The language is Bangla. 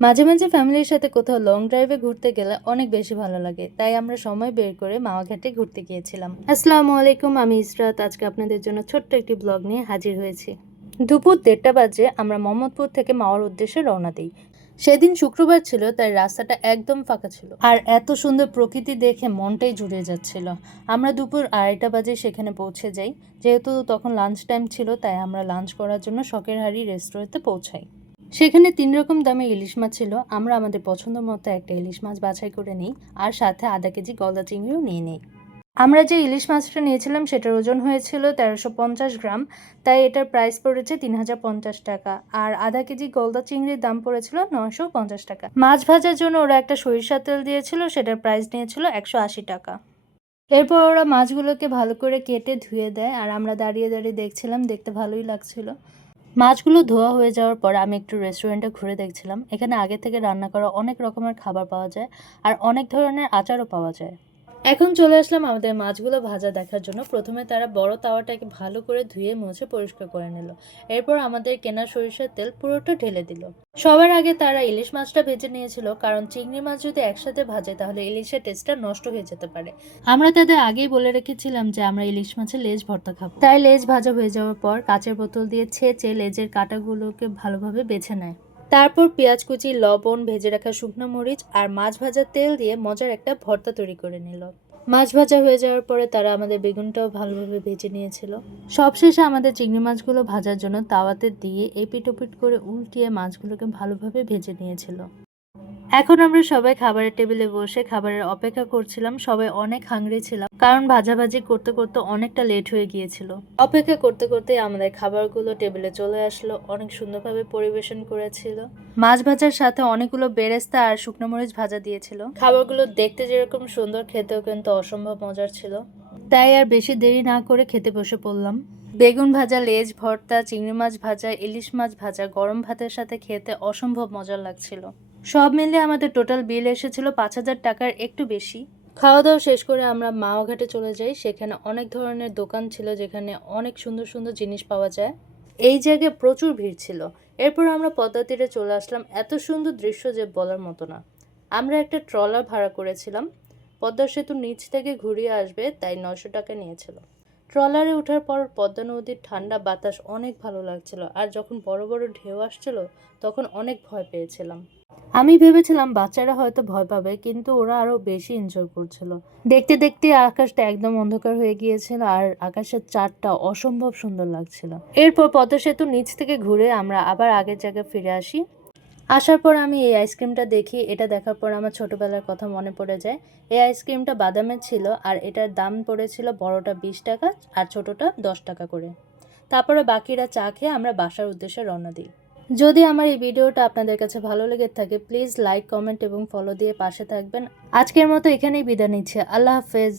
মাঝে মাঝে ফ্যামিলির সাথে কোথাও লং ড্রাইভে ঘুরতে গেলে অনেক বেশি ভালো লাগে, তাই আমরা সময় বের করে মাওয়া ঘাটে ঘুরতে গিয়েছিলাম। আসসালামু আলাইকুম, আমি ইসরাত। আজকে আপনাদের জন্য ছোট্ট একটি ব্লগ নিয়ে হাজির হয়েছি। দুপুর 1:30 বাজে আমরা মোহাম্মদপুর থেকে মাওয়ার উদ্দেশ্যে রওনা দিই। সেদিন শুক্রবার ছিল, তাই রাস্তাটা একদম ফাঁকা ছিল আর এত সুন্দর প্রকৃতি দেখে মনটাই জুড়িয়ে যাচ্ছিল। আমরা দুপুর 2:30 বাজে সেখানে পৌঁছে যাই। যেহেতু তখন লাঞ্চ টাইম ছিল, তাই আমরা লাঞ্চ করার জন্য শখের হাড়ি রেস্টুরেন্টে পৌঁছাই। সেখানে 3 রকম দামে ইলিশ মাছ ছিল। আমরা আমাদের পছন্দ মতো একটা ইলিশ মাছ বাছাই করে নিই আর সাথে আধা কেজি গলদা চিংড়িও নিয়ে নিই। আমরা যে ইলিশ মাছটা নিয়েছিলাম সেটার ওজন হয়েছিল 1350 গ্রাম, তাই এটার প্রাইস পড়েছে 3050 টাকা। আর আধা কেজি গলদা চিংড়ির দাম পড়েছিল 950 টাকা। মাছ ভাজার জন্য ওরা একটা সরিষার তেল দিয়েছিল, সেটার প্রাইস নিয়েছিল 180 টাকা। এরপর ওরা মাছগুলোকে ভালো করে কেটে ধুয়ে দেয় আর আমরা দাঁড়িয়ে দাঁড়িয়ে দেখছিলাম, দেখতে ভালোই লাগছিল। মাছগুলো ধোয়া হয়ে যাওয়ার পর আমি একটু রেস্টুরেন্টে ঘুরে দেখছিলাম। এখানে আগে থেকে রান্না করা অনেক রকমের খাবার পাওয়া যায় আর অনেক ধরনের আচারও পাওয়া যায়। এখন চলে আসলাম আমাদের মাছগুলো ভাজা দেখার জন্য। প্রথমে তারা বড় তাওয়াটাকে ভালো করে ধুয়ে মুছে পরিষ্কার করে নিল। এরপর আমাদের কেনা সরিষার তেল পুরোটা ঢেলে দিল। সবার আগে তারা ইলিশ মাছটা ভেজে নিয়েছিল, কারণ চিংড়ি মাছ যদি একসাথে ভাজে তাহলে ইলিশের টেস্টটা নষ্ট হয়ে যেতে পারে। আমরা তাদের আগেই বলে রেখেছিলাম যে আমরা ইলিশ মাছের লেজ ভর্তা খাবো, তাই লেজ ভাজা হয়ে যাওয়ার পর কাঁচের বোতল দিয়ে ছেঁচে লেজের কাঁটাগুলোকে ভালোভাবে বেছে নেয়। তারপর পেঁয়াজ কুচি, লবণ, ভেজে রাখা শুকনো মরিচ আর মাছ ভাজার তেল দিয়ে মজার একটা ভর্তা তৈরি করে নিল। মাছ ভাজা হয়ে যাওয়ার পরে তারা আমাদের বেগুনটাও ভালোভাবে ভেজে নিয়েছিল। সবশেষে আমাদের চিংড়ি মাছগুলো ভাজার জন্য তাওয়াতে দিয়ে এপিট ওপিট করে উল্টিয়ে মাছগুলোকে ভালোভাবে ভেজে নিয়েছিল। এখন আমরা সবাই খাবারের টেবিলে বসে খাবারের অপেক্ষা করছিলাম। সবাই অনেক হাংরি ছিলাম, কারণ ভাজাভাজি করতে করতে অনেকটা লেট হয়ে গিয়েছিল। অপেক্ষা করতে করতে আমাদের খাবারগুলো টেবিলে চলে আসলো। অনেক সুন্দরভাবে পরিবেশন করেছিল। মাছ ভাজার সাথে অনেকগুলো বেরেস্তা আর শুকনো মরিচ ভাজা দিয়েছিল। খাবারগুলো দেখতে যেরকম সুন্দর, খেতেও কিন্তু অসম্ভব মজার ছিল। তাই আর বেশি দেরি না করে খেতে বসে পড়লাম। বেগুন ভাজা, লেজ ভর্তা, চিংড়ি মাছ ভাজা, ইলিশ মাছ ভাজা গরম ভাতের সাথে খেতে অসম্ভব মজার লাগছিল। সব মিলে আমাদের টোটাল বিল এসেছিল 5000 টাকার একটু বেশি। খাওয়া দাওয়া শেষ করে আমরা মাওয়া ঘাটে চলে যাই। সেখানে অনেক ধরনের দোকান ছিল, যেখানে অনেক সুন্দর সুন্দর জিনিস পাওয়া যায়। এই জায়গায় প্রচুর ভিড় ছিল। এরপর আমরা পদ্মা তীরে চলে আসলাম। এত সুন্দর দৃশ্য যে বলার মতো না। আমরা একটা ট্রলার ভাড়া করেছিলাম। পদ্মা সেতুর নিচ থেকে ঘুরিয়ে আসবে, তাই 900 টাকা নিয়েছিল। ট্রলারে ওঠার পর পদ্মা নদীর ঠান্ডা বাতাস অনেক ভালো লাগছিল, আর যখন বড় বড় ঢেউ আসছিল তখন অনেক ভয় পেয়েছিলাম। আমি ভেবেছিলাম বাচ্চারা হয়তো ভয় পাবে, কিন্তু ওরা আরো বেশি এনজয় করছিল। দেখতে দেখতে আকাশটা একদম অন্ধকার হয়ে গিয়েছিল আর আকাশের চাঁদটা অসম্ভব সুন্দর লাগছিল। এরপর পদ্মা সেতুর নিচ থেকে ঘুরে আমরা আবার আগের জায়গায় ফিরে আসি। আসার পর আমি এই আইসক্রিমটা দেখি। এটা দেখার পর আমার ছোটবেলার কথা মনে পড়ে যায়। এই আইসক্রিমটা বাদামের ছিল আর এটার দাম পড়েছিল বড়টা 20 টাকা আর ছোটটা 10 টাকা করে। তারপরে বাকিরা চা খেয়ে আমরা বাসার উদ্দেশ্যে রওনা দিই। যদি আমার এই ভিডিওটা আপনাদের কাছে ভালো লেগে থাকে, প্লিজ লাইক, কমেন্ট এবং ফলো দিয়ে পাশে থাকবেন। আজকের মতো এখানেই বিদায় নিচ্ছি। আল্লাহ হাফেজ।